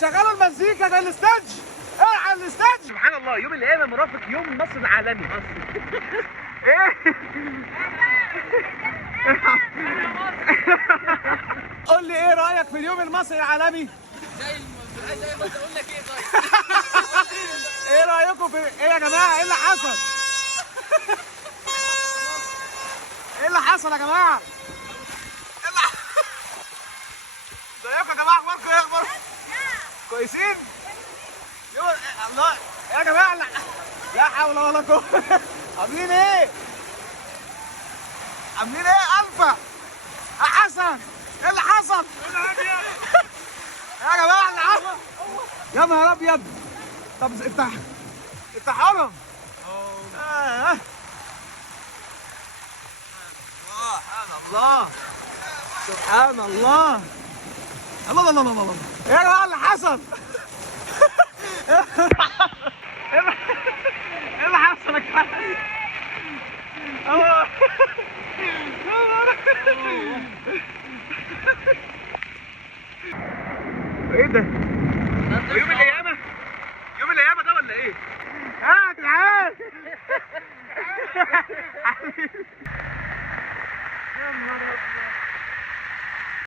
شغلوا المزيكا في الاستاج. على الاستاج. سبحان الله، يوم القيامه مرافق يوم مصر العالمي. ايه؟ قول لي ايه رايك في اليوم المصري العالمي؟ زي ما اقول لك ايه طيب؟ ايه رايكم في ايه يا جماعه؟ ايه اللي حصل؟ ايه اللي حصل يا جماعه؟ ازيكم يا جماعه؟ اخباركم ايه؟ اخباركم كويسين؟ الله يا جماعه، لا حول ولا قوه. عاملين ايه؟ عاملين ايه الفا؟ يا حسن ايه اللي حصل؟ يا جماعه اللي حصل؟ يا نهار ابيض. طب انت حرم. الله سبحان الله. الله الله الله الله. ايه يا جماعه اللي حصل؟ ايه اللي حصل يا جماعه؟ ايه ده؟ يوم القيامة؟ يوم القيامة ده ولا ايه؟ يا جدعان يا نهار